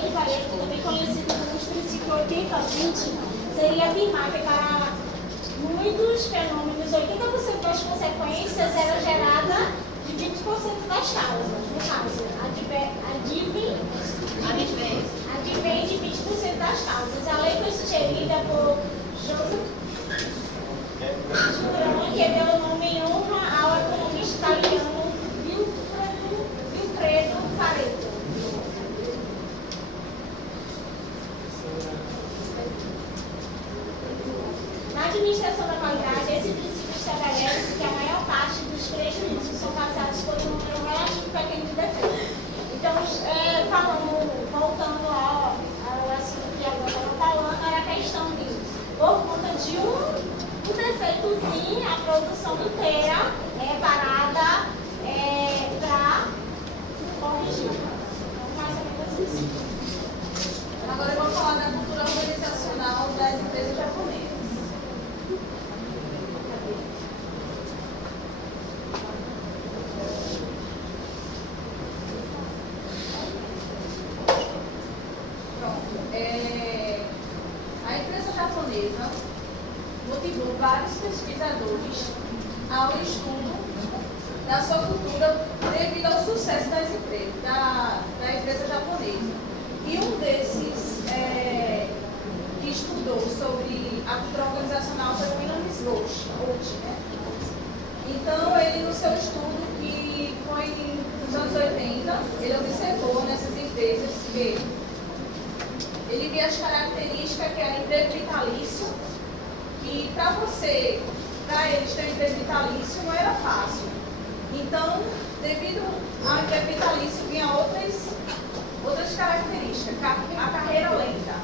de Pareto, também conhecida como os princípios 80-20, seria afirmar que para muitos fenômenos, 80% das consequências era gerada de 20% das causas. No caso, advém de 20% das causas. A lei foi sugerida por Joseph Giordano, que deu o nome em honra ao economista italiano Vilfredo Pareto. Na administração da qualidade, esse princípio estabelece que a maior parte dos prejuízos são causados por um número relativo pequeno de defeitos. Então, voltando ao assunto que agora estava falando, era a questão de, por conta de um defeitozinho, a produção inteira é parada para corrigir. Mais ou menos isso. Agora eu vou falar da cultura organizacional das empresas japonesas. A empresa japonesa motivou vários pesquisadores ao estudo da sua cultura devido ao sucesso das empresas, da empresa japonesa. E um desses que estudou sobre a cultura organizacional foi o William Roach, né? Então, ele no seu estudo, que foi nos anos 80, ele observou nessas empresas que ele via as características que era emprego vitalício, que para eles ter emprego vitalício não era fácil. Então, devido ao emprego vitalício, vinha outras características, a carreira lenta.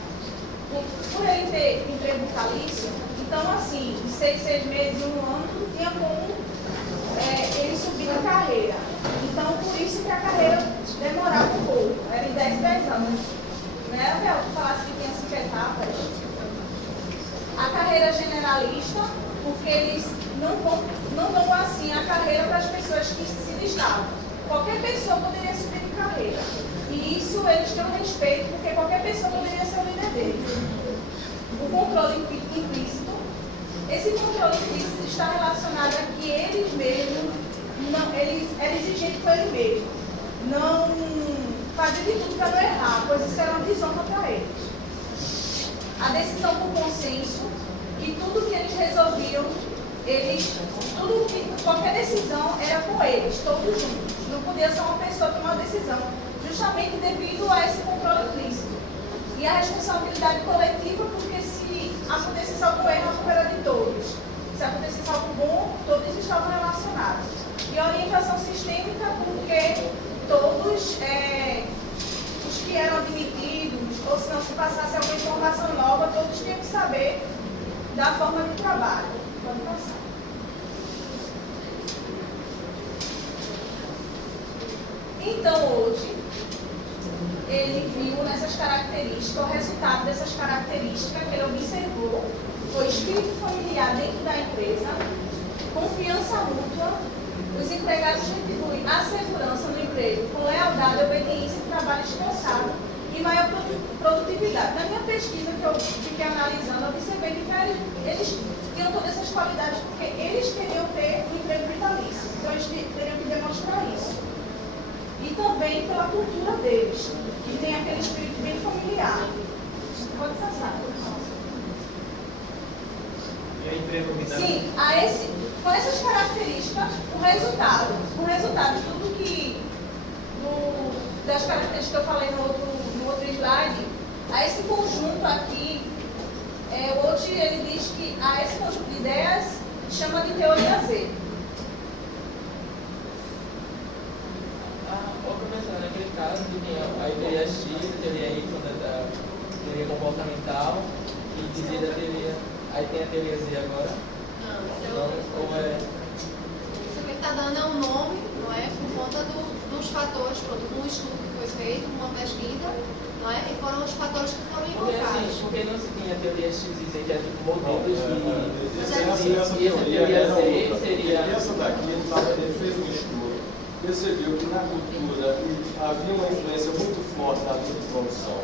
Por ele ter emprego vitalício, então assim, de 6 meses, 1 ano, não tinha como ele subir na carreira. Então, por isso que a carreira demorava um pouco, era em 10 anos. Não era real que falasse que tinha 5 etapas. A carreira generalista, porque eles não dão assim a carreira para as pessoas que se destacam. Qualquer pessoa poderia subir de carreira. E isso eles têm um respeito, porque qualquer pessoa poderia ser o líder deles. O controle implícito. Esse controle implícito está relacionado a que eles mesmos, eles eram exigentes com ele mesmo. Não fazer de tudo para não errar, pois isso era uma desonra para eles. A decisão por consenso, que tudo que eles resolviam, qualquer decisão era com eles, todos juntos. Não podia só uma pessoa tomar uma decisão, justamente devido a esse controle implícito. E a responsabilidade coletiva, porque se acontecesse algum erro, a culpa era de todos. Se acontecesse algo bom, todos estavam relacionados. E a orientação sistêmica, porque todos, os que eram admitidos, ou se não se passasse alguma informação nova, todos tinham que saber da forma de trabalho. Pode passar. Então, hoje, ele viu nessas características, o resultado dessas características que ele observou foi espírito familiar dentro da empresa, confiança mútua, os empregados retribuem a segurança no emprego com lealdade, obediência e trabalho esforçado, e e maior produtividade. Na minha pesquisa que eu fiquei analisando, eu observei que eles tinham todas essas qualidades porque eles queriam ter um emprego vitalício. Então eles teriam que demonstrar isso. E também pela cultura deles, que tem aquele espírito bem familiar. Pode passar. E a emprego vitalício? Sim, com essas características, o resultado de tudo das características que eu falei no outro slide, a esse conjunto aqui, o Oates, ele diz que a esse conjunto de ideias chama de teoria Z. Professor, naquele caso, tinha a teoria X, a teoria Y, da teoria comportamental, e dizia da teoria. Aí tem a teoria Z agora. Não, como é? Isso que ele está dando é um nome, não é? Por conta dos fatores, um estudo que foi feito, uma pesquisa, não é? E foram os fatores que foram invocados. Porque não se tinha a teoria X e Z, que é tipo modelos de. Essa teoria Z seria. Essa daqui, ele fez um estudo, percebeu que na cultura havia uma influência muito forte na vida de produção.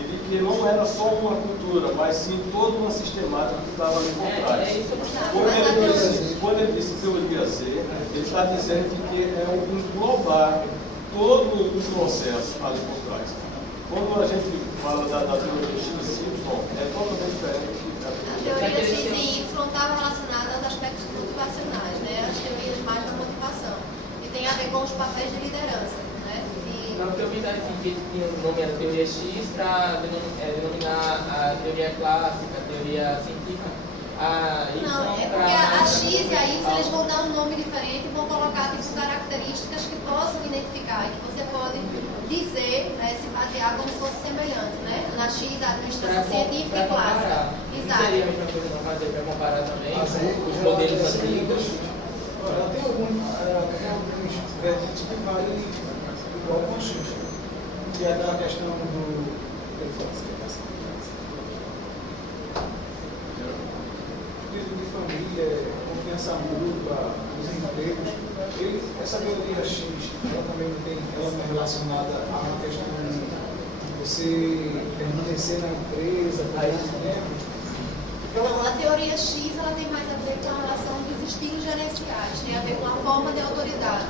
E de que não era só uma cultura, mas sim toda uma sistemática que estava ali por trás. Quando ele disse teoria Z, ele está dizendo que é englobar todo o processo ali por trás. Quando a gente fala da teoria X e Y, é totalmente diferente. A teoria X e Y estava relacionada aos aspectos motivacionais, né? As teorias mais da motivação. E tem a ver com os papéis de liderança. Não, que eu vi assim, que tinha o nome da teoria X para denominar a teoria clássica, a teoria científica. Não, é porque a X e a Y eles vão dar um nome diferente e vão colocar tipo, características que possam identificar, que você pode dizer, né, se basear como se fosse semelhante, né? Na X, a administração científica e clássica. Exato. Seria a mesma coisa não fazer para comparar também os modelos antigos? Tem alguns vertentes que valem igual com a X, que é da questão do de família, confiança mútua, os empregos. Essa teoria X, ela também ela não é relacionada a uma questão de você permanecer na empresa por muito tempo. A teoria X ela tem mais a ver com a relação dos estilos gerenciais, tem a ver com a forma de autoridade,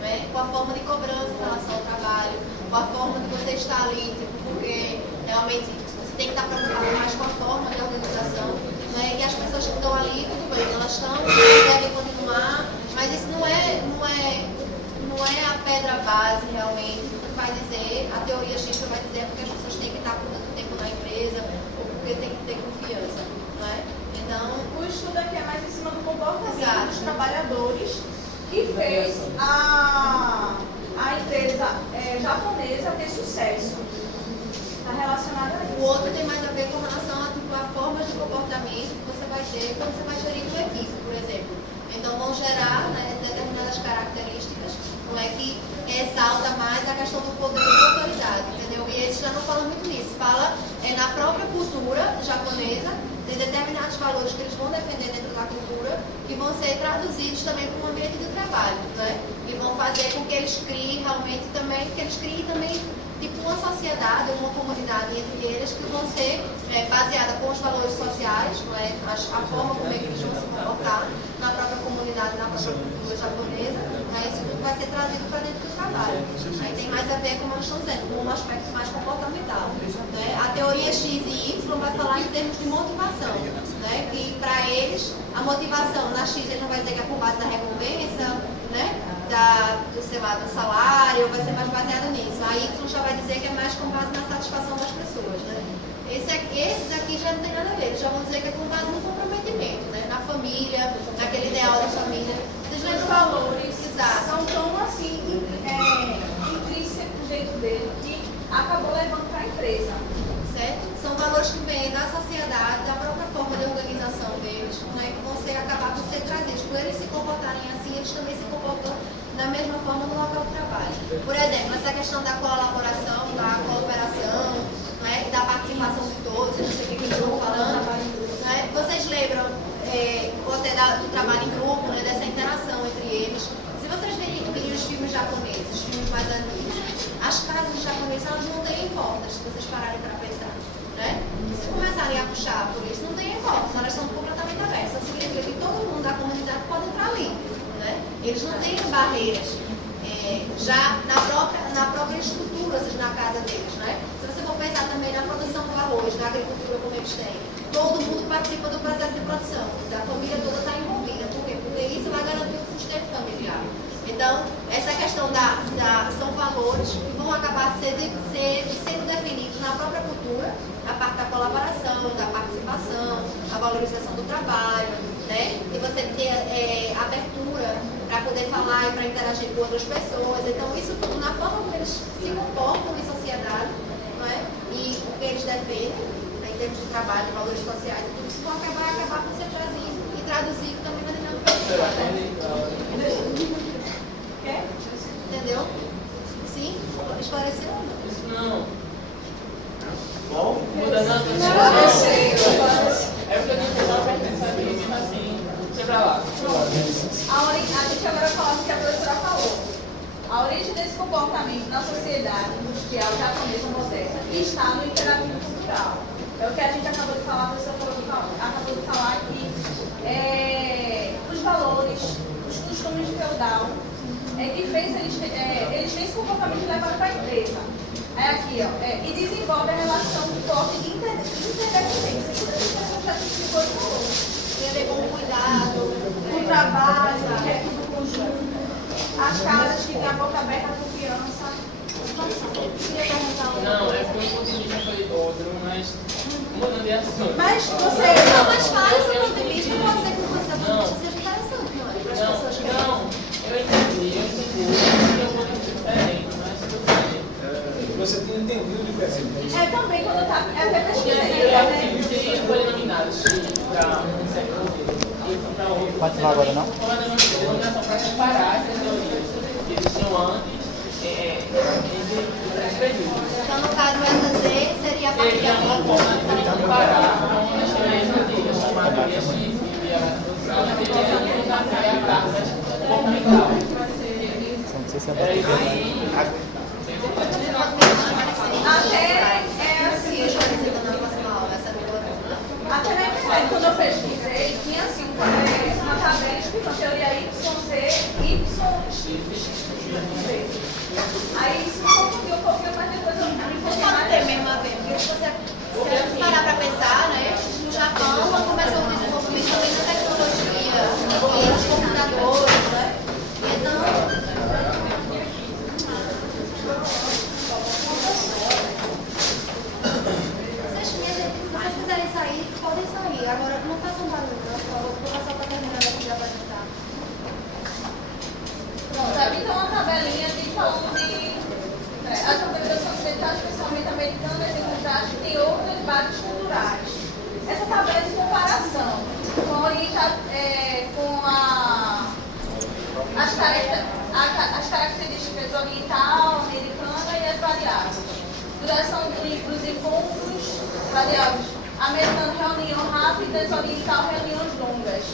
né? Com a forma de cobrança em relação ao trabalho, com a forma de você estar ali, tipo, porque realmente você tem que estar preocupado mais com a forma de organização, né? E as pessoas que estão ali, tudo bem, elas estão, devem continuar, mas isso não é a pedra base realmente que vai dizer, a teoria X que vai dizer porque as pessoas têm que estar por tanto tempo na empresa, ou porque tem que ter confiança. Então, o estudo aqui é mais em cima do comportamento dos trabalhadores que fez a empresa japonesa ter sucesso. Está relacionado a isso. O outro tem mais a ver com relação a formas de comportamento que você vai ter quando você vai gerir uma equipe, por exemplo. Então, vão gerar, né, determinadas características, não é, que exalta mais a questão do poder e da autoridade, entendeu? E eles já não falam muito nisso. Fala na própria cultura japonesa, tem determinados valores que eles vão defender dentro da cultura que vão ser traduzidos também para o ambiente de trabalho, né? E vão fazer com que eles criem realmente também, tipo uma sociedade, uma comunidade entre eles que vão ser baseada com os valores sociais, não é? A forma como eles vão se comportar na própria comunidade, na própria cultura japonesa, mas isso tudo vai ser trazido para dentro do trabalho. Aí tem mais a ver, como nós estamos dizendo, com um aspecto mais comportamental. Né? A teoria X e Y vai falar em termos de motivação, né? Que para eles, a motivação na X ele não vai dizer que é por base da recompensa, né? Do salário, vai ser mais baseado nisso. A Y já vai dizer que é mais com base na satisfação das pessoas, né? Esses aqui já não tem nada a ver, eles já vão dizer que é com base no comprometimento, né? Na família, naquele ideal da família. Os valores exato, são tão assim, intrínsecos dentro dele, que acabou levando para a empresa. Certo? São valores que vêm da sociedade, da própria forma de organização deles, né? Que vão acabar por ser trazidos. Por eles se comportarem assim, eles também se comportam da mesma forma no local de trabalho. Por exemplo, essa questão da colaboração, da cooperação, né, da participação de todos, eu não sei o que eles estão falando, né? Vocês lembram do trabalho em grupo, né, dessa interação entre eles? Se vocês virem os filmes japoneses, os filmes mais antigos, as casas japonesas elas não têm portas, se vocês pararem para pensar. Né? Se começarem a puxar por isso, não tem hipótese, elas são completamente abertas. Isso significa que todo mundo da comunidade pode entrar ali. Né? Eles não têm barreiras já na própria estrutura, ou seja, na casa deles. Né? Se você for pensar também na produção do arroz, na agricultura como eles têm, todo mundo participa do processo de produção, a família toda está envolvida. Por quê? Porque isso vai garantir o sustento familiar. Então, essa questão são valores que vão acabar sendo definidos na própria cultura, a parte da colaboração, da participação, a valorização do trabalho, né? E você ter abertura para poder falar e para interagir com outras pessoas. Então, isso tudo, na forma como eles se comportam em sociedade, não é? E o que eles defendem, né, em termos de trabalho, de valores sociais, tudo isso vai acabar por ser trazido e traduzido também na dinâmica social. Entendeu? Sim? Esclareceu? Não. Não? Não, eu sei. É porque eu não estava pensando mesmo assim. Deixa pra lá. A gente agora fala o que a professora falou. A origem desse comportamento na sociedade industrial japonesa moderna está no imperativo cultural. É o que a gente acabou de falar, a professora acabou de falar que os valores, os costumes feudal, que fez eles têm esse comportamento levado para a empresa. É aqui, ó, e desenvolve a relação forte de interdependência. Isso a pessoa já explicou e falou. Tem a ver com o cuidado, O trabalho, que é tudo conjunto. As casas que têm a boca aberta, a confiança. Não, é porque o ponto de vista foi outro, mas mudando de assunto. Mas você. Não, mas fala esse ponto de vista, pode ser que o ponto de vista seja interessante, não é? Para as pessoas que eu entendi. Eu vou dizer diferente, mas tudo bem. Você tinha entendido diferente. Também quando tá. Até pesquisei. Eu fui denominado para um certo modelo. E fui para outro. Pode falar agora, não? Foi uma denominação para separar essas teorias que existiam antes entre os períodos. então, no caso, essa Z seria a partir Seria uma forma de comparar com as teorias antigas, chamada teoria X, e a produção seria a carga comportamental. Não sei se é Era isso aí. Até assim, até na internet, quando eu pesquisei, tinha assim uma tabela explicando teoria YZ, YZ. Aí isso me confundiu um pouquinho, mas depois eu me informei pode ter mais. mesmo a ver, porque se você parar para pensar, né, no Japão, quando começou o desenvolvimento também da tecnologia, e os computadores, né? Então, se vocês quiserem sair, podem sair. Agora, não façam barulho, não, por favor, porque o pessoal está terminando aqui de apresentar. Pronto, aqui tem uma tabelinha de falando de as organizações ocidentais, especialmente americanas, em contraste, tem outras bases culturais. Essa tabela é de comparação com as características oriental, americana e as variáveis. Duração dos encontros, variáveis. Americano, reunião rápidas, oriental, reuniões longas.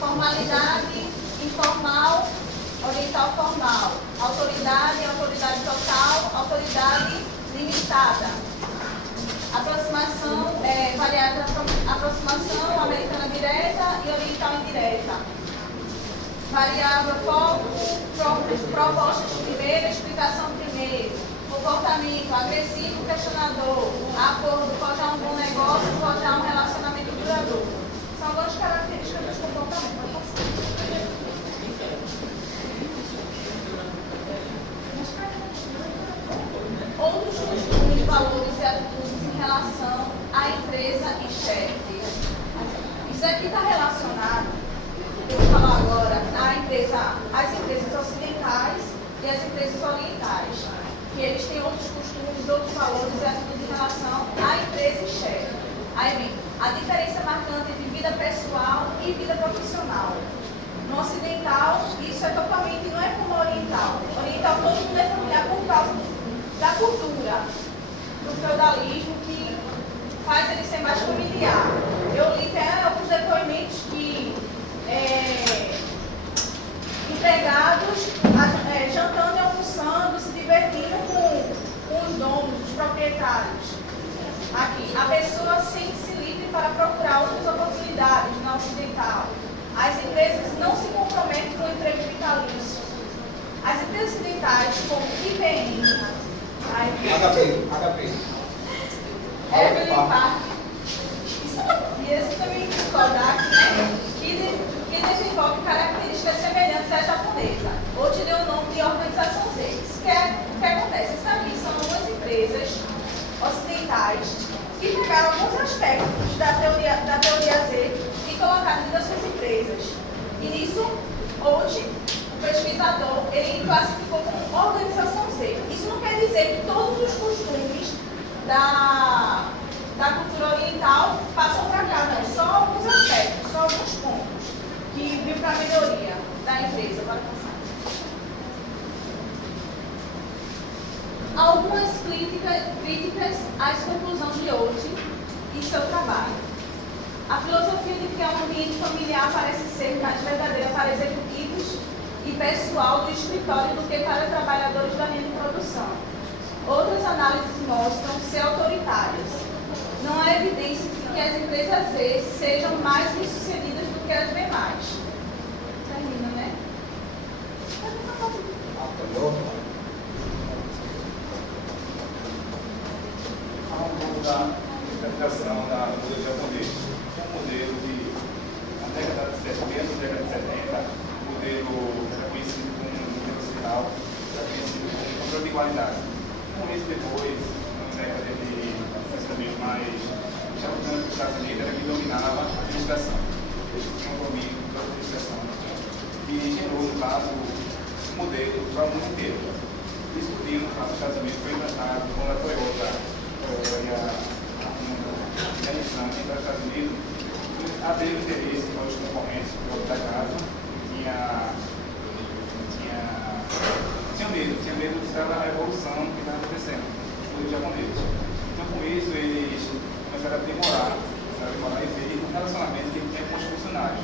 Formalidade, informal, oriental formal, autoridade total, autoridade limitada. Aproximação, variável, aproximação, americana direta e oriental indireta. Variável foco, propostas primeiro, explicação primeiro. Comportamento agressivo, questionador. Acordo, forjar um bom negócio, forjar um relacionamento duradouro. São algumas características dos comportamentos. Outros costumes, valores e atitudes em relação à empresa e chefe. Isso aqui está relacionado, eu vou falar agora, às empresas ocidentais e às empresas orientais, que eles têm outros costumes, outros valores e atitudes em relação à empresa e chefe. Aí vem a diferença marcante de vida pessoal e vida profissional. No ocidental, isso é totalmente, não é como oriental. Oriental, todo mundo é familiar por causa da cultura, do feudalismo, que faz ele ser mais familiar. Eu li até alguns depoimentos que empregados jantando e almoçando, se divertindo com os donos, os proprietários. Aqui, a pessoa sente-se livre para procurar outras oportunidades na Ocidental. As empresas não se comprometem com o emprego vitalício. As empresas ocidentais, como IBM, HP. Evelyn Park, e esse também Kodak, né? Que desenvolve características semelhantes à japonesa. Ou te deu o nome de organização Z. O que acontece? Isso aqui são algumas empresas ocidentais que pegaram alguns aspectos da teoria Z e colocaram dentro das suas empresas. E nisso, hoje, o pesquisador, ele classificou como organização Z. Isso não quer dizer que todos os costumes da cultura oriental passam para cá, não. Só alguns aspectos, só alguns pontos que viu para a melhoria da empresa. Para passar. Algumas críticas às conclusões de hoje e seu trabalho. A filosofia de criar um ambiente familiar parece ser mais verdadeira para executivos e pessoal do escritório do que para trabalhadores da linha de produção. Outras análises mostram ser autoritárias. Não há evidência de que as empresas Z sejam mais bem-sucedidas do que as demais. Termina, né? Fala um pouco da interpretação do modelo japonês. É um modelo de, na década de 70, década de 70, o modelo era conhecido como modelo ocidental, era conhecido como controle de qualidade. Com isso, depois, na década de 60 mais, já mudando para os Estados Unidos, era que dominava a administração. Eles tinham um domínio da administração. E gerou, no caso, um modelo para o mundo inteiro. Isso que no caso dos Estados Unidos foi implantado quando a Toyota e a Nissan para os Estados Unidos, abriu interesse para os concorrentes da casa, tinha medo da revolução que estava acontecendo nos japoneses. Então, com isso, eles começaram a aprimorar e ver o relacionamento que ele tinha com os funcionários.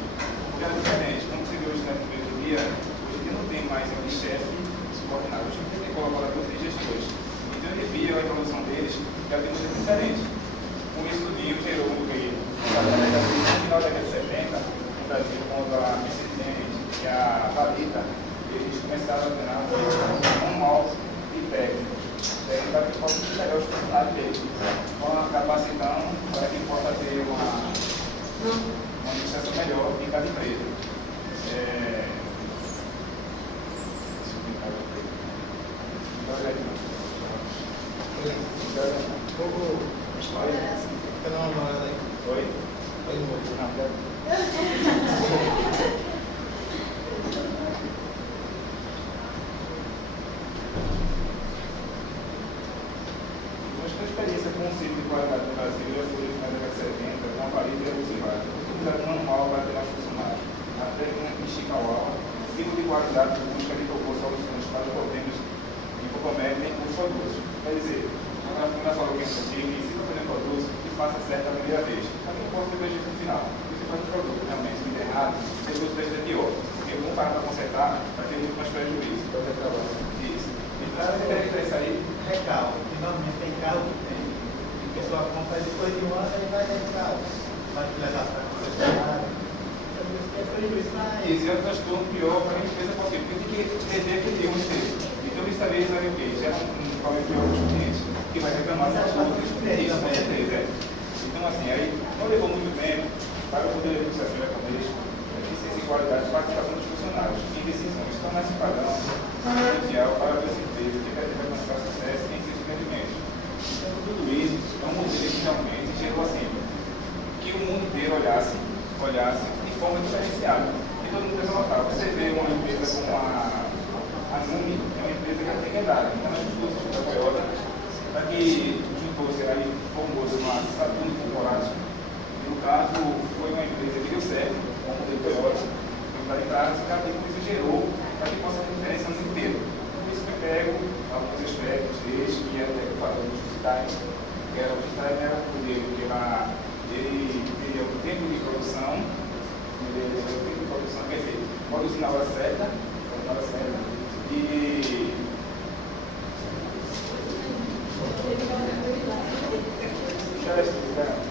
Porque era diferente. Como você vê hoje na primeira dia, hoje ele não tem mais um chefe subordinado, hoje ele tem colaboradores e gestores. Então, ele via a evolução deles, que era muito diferente. Com isso, o Dinho gerou no final da década de 70, no Brasil, quando a Mercedes e a Valita, eles começaram a treinar um manual de técnico. Para que possa entregar os funcionários deles. Vão capacitando para que possa ter uma administração melhor em cada empresa. Oi? A experiência com o ciclo de qualidade no Brasil já foi na década de 70, com a Valita e a Uzivar. Utilizado manual para ter mais funcionários. Até que em Ishikawa, o ciclo de qualidade busca que propôs soluções para os problemas que comprometem os produtos. Quer dizer, nós falamos que é possível, e se não tem produto, que faça certo a primeira vez. Mas não importa o registro no final. Se faz um produto realmente muito errado, depois o preço é pior. Porque um para consertar, vai ter muito mais prejuízo. Isso. Então, é isso aí. Recalque. Normalmente tem carro que tem. E a pessoa compra depois de um ano e vai ter carro. Vai levar para consertar. É prejuízo. Isso, e é um transtorno pior para a empresa porque tem que rever aquele erro inteiro. Então, isso também vai o quê? Gera um problema pior para os clientes, que vai reclamar das contas. Isso, com certeza. Então, assim, aí não levou muito tempo para o poder de administração japonês, eficiência e qualidade de participação dos funcionários em decisões. Tornar esse padrão mundial para as empresas que devem alcançar sucesso em seus rendimentos. Então, tudo isso é um modelo que realmente gerou assim, que o mundo inteiro olhasse de forma diferenciada. E todo mundo local. Você vê uma empresa como a Numi, é uma empresa que é legendária. Então, nós juntos da Toyota, para que juntou-se aí, formou-se uma Saturno Corporation. No caso, foi uma empresa que deu certo, como o Toyota, foi para e cada vez isso gerou para que possa ter diferença no inteiro. Por isso que eu pego alguns aspectos deles, que era o que eu falei dos digitais, que era o digital era o dele, que ele teria o tempo de produção, quer dizer, produzir na hora certa, e Just